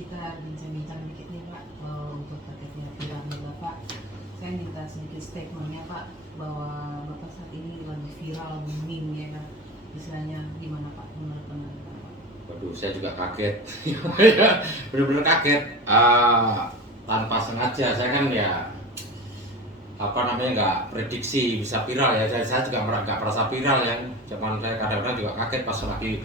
kita bincang-bincang dikit nih Pak, untuk terkaitnya viralnya Bapak. Saya minta sedikit statementnya Pak, bahwa Bapak saat ini lagi viral, booming ya kan, istilahnya gimana Pak menurut pandangan Bapak? Waduh, saya juga kaget. Bener-bener kaget. Tanpa sengaja, saya kan ya nggak prediksi bisa viral ya. Saya juga nggak merasa viral ya. Cuman saya kadang-kadang juga kaget pas lagi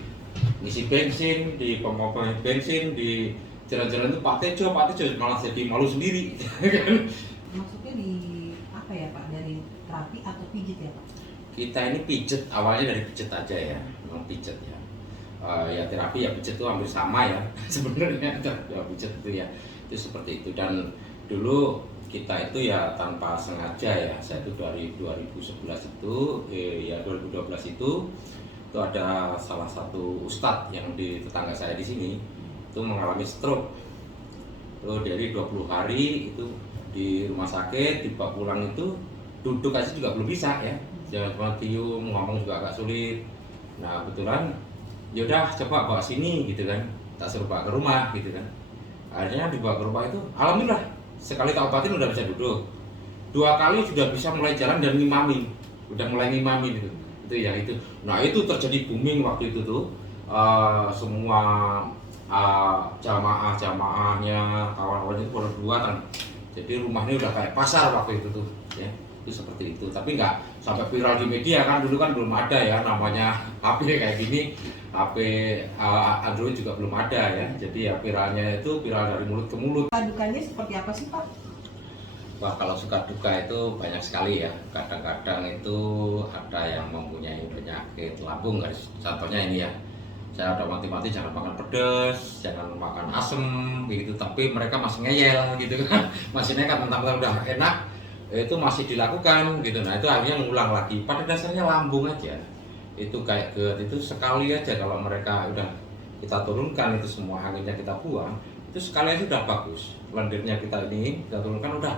ngisi bensin di pom bensin di jalan-jalan itu Pak Tejo malah jadi malu sendiri. Maksudnya di apa ya Pak, dari terapi atau pijit ya Pak? Kita ini pijet, awalnya dari pijet aja ya, memang pijet ya. Ya terapi ya pijet itu hampir sama ya sebenarnya, ya pijet itu ya itu seperti itu. Dan dulu kita itu ya tanpa sengaja ya, saya itu dari 2011 itu ya 2012 itu ada salah satu ustadz yang di tetangga saya di sini itu mengalami stroke. Itu dari 20 hari itu di rumah sakit, dibawa pulang itu duduk aja juga belum bisa ya, jangan cuma tium, ngomong juga agak sulit. Nah kebetulan yaudah coba bawa sini gitu kan, tak suruh bawa ke rumah gitu kan. Akhirnya dibawa ke rumah itu alhamdulillah sekali tak obatin udah bisa duduk, 2 kali sudah bisa mulai jalan dan ngimamin, udah mulai ngimamin itu ya itu. Nah itu terjadi booming waktu itu tuh, semua jamaahnya kawan-kawan itu pada buatan, jadi rumah ini udah kayak pasar waktu itu tuh ya, itu seperti itu. Tapi nggak sampai viral di media kan, dulu kan belum ada ya namanya HP kayak gini, HP Android juga belum ada ya, jadi ya viralnya itu viral dari mulut ke mulut. Dukanya seperti apa sih Pak? Wah, kalau suka duka itu banyak sekali ya. Kadang-kadang itu ada yang mempunyai penyakit lambung guys. Contohnya ini ya, saya udah mati-mati jangan makan pedas, jangan makan asem gitu, tapi mereka masih ngeyel gitu kan. Masih nekat mentang-mentang udah enak, itu masih dilakukan gitu. Nah itu akhirnya ngulang lagi. Pada dasarnya lambung aja. Itu kayak GERD itu sekali aja kalau mereka udah kita turunkan itu semua anginnya kita buang, itu sekali aja udah bagus. Lendirnya kita ini kita turunkan udah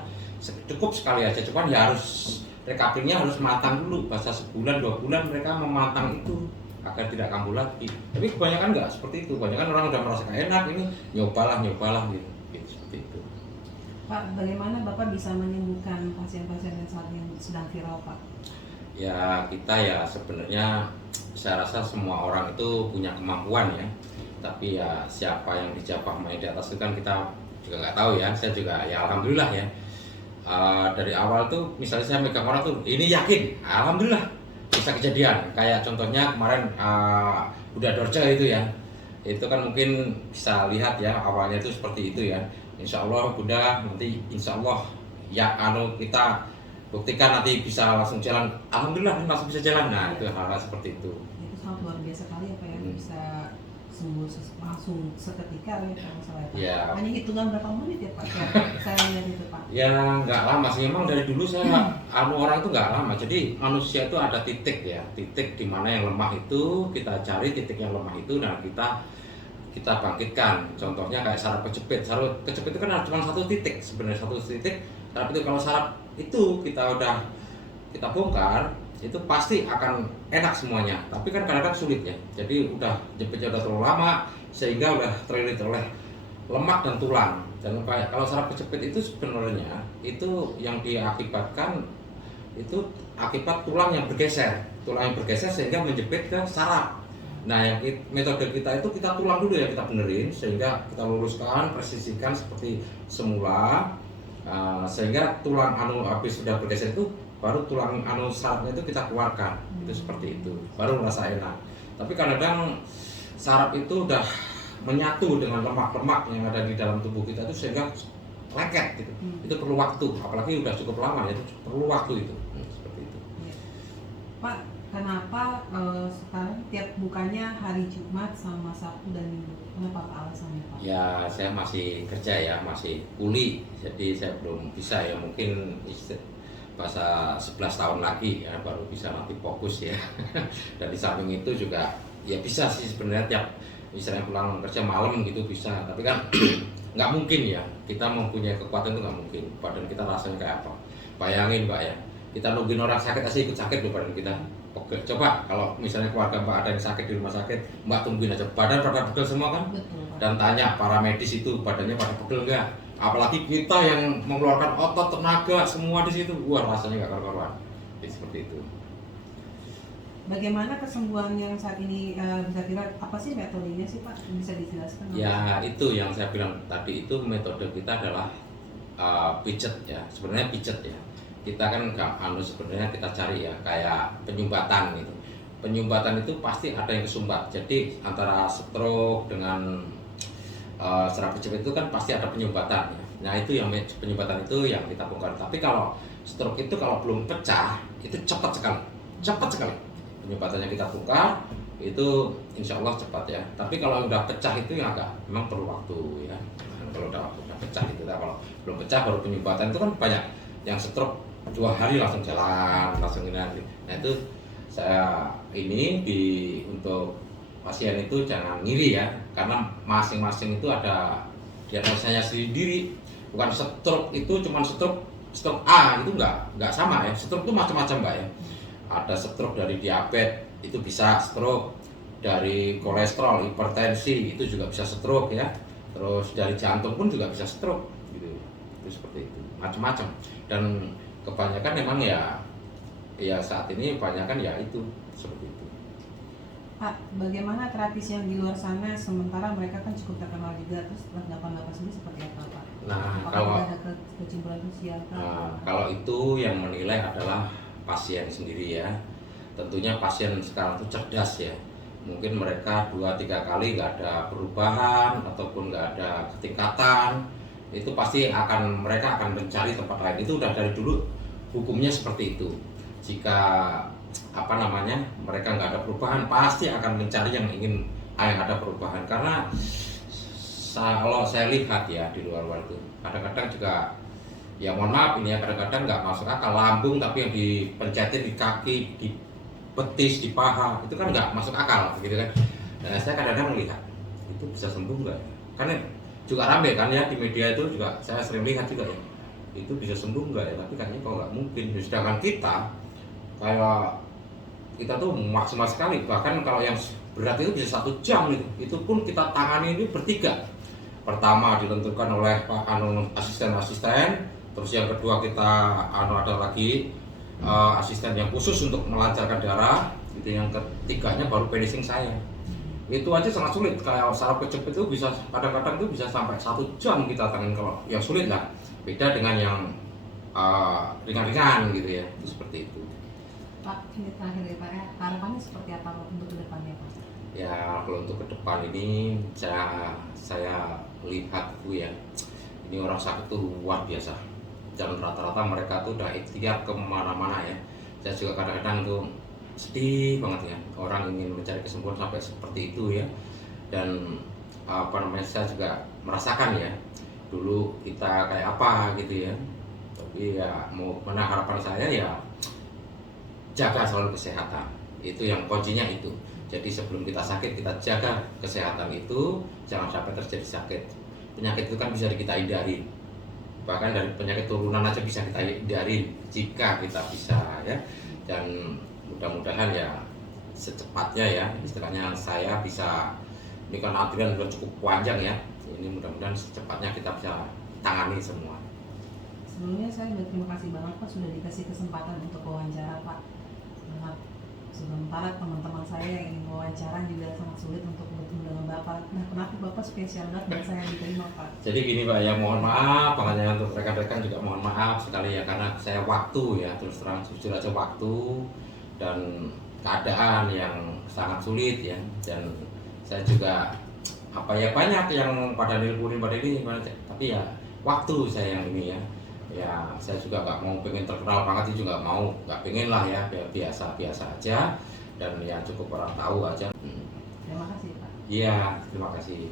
cukup sekali aja, cuman ya harus recovery-nya harus matang dulu, bahasa sebulan 2 bulan mereka mematang itu agar tidak kambuh lagi. Tapi kebanyakan nggak seperti itu, kebanyakan orang udah merasa enak ini nyobalah gitu, seperti itu. Pak, bagaimana Bapak bisa menyembuhkan pasien-pasien yang saat ini sedang viral Pak? Ya kita ya sebenarnya saya rasa semua orang itu punya kemampuan ya, tapi ya siapa yang dijabah main di atas itu kan kita juga nggak tahu ya. Saya juga ya alhamdulillah ya, dari awal tuh misalnya saya megang orang tuh ini yakin, alhamdulillah bisa kejadian. Kayak contohnya kemarin Bunda Dorce itu ya, itu kan mungkin bisa lihat ya awalnya itu seperti itu ya. Insya Allah Bunda nanti insya Allah ya kita buktikan nanti bisa langsung jalan, alhamdulillah langsung bisa jalan. Nah itu hal-hal seperti itu. Itu sangat luar biasa kali ya Pak ya, bisa sembuh langsung seketika ya kalau salah ya Pak. Ya. Hanya hitungan berapa menit ya Pak? Ya, saya lihat itu Pak. Ya nggak lama sih, memang dari dulu saya orang itu nggak lama. Jadi manusia itu ada titik ya, titik di mana yang lemah itu kita cari titik yang lemah itu, dan kita bangkitkan. Contohnya kayak saraf kejepit itu kan cuma satu titik sebenarnya, satu titik saraf itu. Kalau saraf itu kita bongkar itu pasti akan enak semuanya, tapi kan kadang-kadang sulit ya. Jadi udah jepitnya udah terlalu lama sehingga udah terlilit oleh lemak dan tulang. Dan kalau saraf kejepit itu sebenarnya itu yang diakibatkan itu akibat tulang yang bergeser sehingga menjepit ke saraf. Nah yang metode kita itu kita tulang dulu ya, kita benerin sehingga kita luruskan, presisikan seperti semula, sehingga tulang habis sudah bergeser itu baru tulang sarafnya itu kita keluarkan. Itu seperti itu baru merasa enak. Tapi kadang-kadang saraf itu udah menyatu dengan lemak-lemak yang ada di dalam tubuh kita itu sehingga lengket gitu. Itu perlu waktu, apalagi udah cukup lama ya, itu perlu waktu itu. Seperti itu Ya. Pak, kenapa sekarang tiap bukanya hari Jumat sama Sabtu dan Minggu? Kenapa Pak alasannya Pak? ya. Saya masih kerja ya, masih kuli, jadi saya belum bisa ya, mungkin bahasa 11 tahun lagi ya baru bisa nanti fokus ya. Dan di samping itu juga ya bisa sih sebenarnya tiap misalnya pulang kerja malam gitu bisa, tapi kan nggak mungkin ya, kita mempunyai kekuatan itu nggak mungkin. Badan kita rasanya kayak apa, bayangin Mbak ya, kita nungguin orang sakit aja ikut sakit loh badan kita. Oke, coba kalau misalnya keluarga Mbak ada yang sakit di rumah sakit, Mbak tungguin aja badan pada pegel semua kan, Betul, Pak. dan tanya para medis itu badannya pada pegel nggak. Apalagi kita yang mengeluarkan otot, tenaga semua di situ, wah rasanya nggak karuan. Jadi seperti itu. Bagaimana kesembuhan yang saat ini bisa kira apa sih metodenya sih Pak? Bisa dijelaskan? Ya itu yang saya bilang tadi, itu metode kita adalah pijet ya, sebenarnya pijet ya. Kita kan nggak sebenarnya kita cari ya kayak penyumbatan gitu. Penyumbatan itu pasti ada yang kesumbat. Jadi antara stroke dengan serap kejepit itu kan pasti ada penyumbatan ya. Nah itu yang penyumbatan itu yang kita bongkar. Tapi kalau stroke itu kalau belum pecah itu cepat sekali. Penyumbatannya kita bongkar itu insya Allah cepat ya. Tapi kalau udah pecah itu ya agak memang perlu waktu ya. Nah, kalau udah pecah itu, kalau belum pecah baru penyumbatan itu kan banyak yang stroke 2 hari langsung jalan, langsung ini. Nah itu saya ini untuk pasien itu jangan ngiri ya, karena masing-masing itu ada diagnosanya sendiri. Bukan stroke itu cuman stroke A itu nggak sama ya. Stroke itu macam-macam Mbak ya. Ada stroke dari diabetes itu bisa stroke, dari kolesterol, hipertensi itu juga bisa stroke ya. Terus dari jantung pun juga bisa stroke gitu. Itu seperti itu, macam-macam. Dan kebanyakan memang ya saat ini kebanyakan ya itu seperti itu. Pak, bagaimana terapis yang di luar sana sementara mereka kan cukup terkenal juga, terus tanggapan sendiri seperti apa Pak? Nah, apakah kalau ada kesimpulan sosial kalau itu yang menilai adalah pasien sendiri ya. Tentunya pasien sekarang itu cerdas ya. Mungkin mereka 2-3 kali nggak ada perubahan ataupun nggak ada ketingkatan, itu pasti mereka akan mencari tempat lain. Itu udah dari dulu hukumnya seperti itu. Jika mereka nggak ada perubahan, pasti akan mencari yang ada perubahan. Karena kalau saya lihat ya di luar itu kadang-kadang juga ya mohon maaf ini ya, kadang-kadang nggak masuk akal, lambung tapi yang dipencetin di kaki, di betis, di paha, itu kan nggak masuk akal gitu kan. Nah, saya kadang-kadang melihat itu bisa sembuh nggak ya? Karena juga rame kan ya di media itu, juga saya sering lihat juga ya, itu bisa sembuh nggak ya, tapi kayaknya kalau nggak mungkin. Sedangkan kita tuh maksimal sekali, bahkan kalau yang berat itu bisa 1 jam itu pun kita tangani ini bertiga. Pertama ditentukan oleh Pak asisten, terus yang kedua kita ada lagi asisten yang khusus untuk melancarkan darah, itu yang ketiganya baru finishing saya. Itu aja sangat sulit. Kayak saraf kejepit itu bisa kadang-kadang itu bisa sampai 1 jam kita tangani kalau yang sulit lah. Beda dengan yang ringan-ringan gitu ya, itu seperti itu. Pak, ini terakhir ya Pak ya, harapannya seperti apa untuk kedepannya Pak? Ya kalau untuk ke depan ini saya lihat ya, ini orang sakit tuh luar biasa, dan rata-rata mereka tuh udah ikhtiar kemana-mana ya. Saya juga kadang-kadang tuh sedih banget ya, orang ingin mencari kesembuhan sampai seperti itu ya. Dan saya juga merasakan ya, dulu kita kayak apa gitu ya. Tapi ya mau mana, harapan saya ya jaga selalu kesehatan, itu yang kuncinya itu. Jadi sebelum kita sakit, kita jaga kesehatan itu, jangan sampai terjadi sakit. Penyakit itu kan bisa kita hindari, bahkan dari penyakit turunan aja bisa kita hindari jika kita bisa ya. Dan mudah-mudahan ya secepatnya ya, istilahnya saya bisa, ini kan antrian sudah cukup panjang ya, ini mudah-mudahan secepatnya kita bisa tangani semua. Sebelumnya saya berterima kasih banget Pak sudah dikasih kesempatan untuk wawancara Pak. Sementara teman-teman saya yang ingin wawancara juga sangat sulit untuk bertemu dengan Bapak. Nah, kenapa Bapak spesial banget dan saya yang diterima Pak? Jadi gini Pak ya, mohon maaf, makanya untuk rekan-rekan juga mohon maaf sekali ya, karena saya waktu ya, terus terang jujur aja waktu dan keadaan yang sangat sulit ya. Dan saya juga banyak yang pada nelponin pada ini, tapi ya waktu saya yang ini ya. Ya saya juga nggak mau pengen terkenal banget, itu juga mau, nggak pengen lah ya, biasa-biasa aja, dan ya cukup orang tahu aja. Terima kasih Pak. Iya, terima kasih.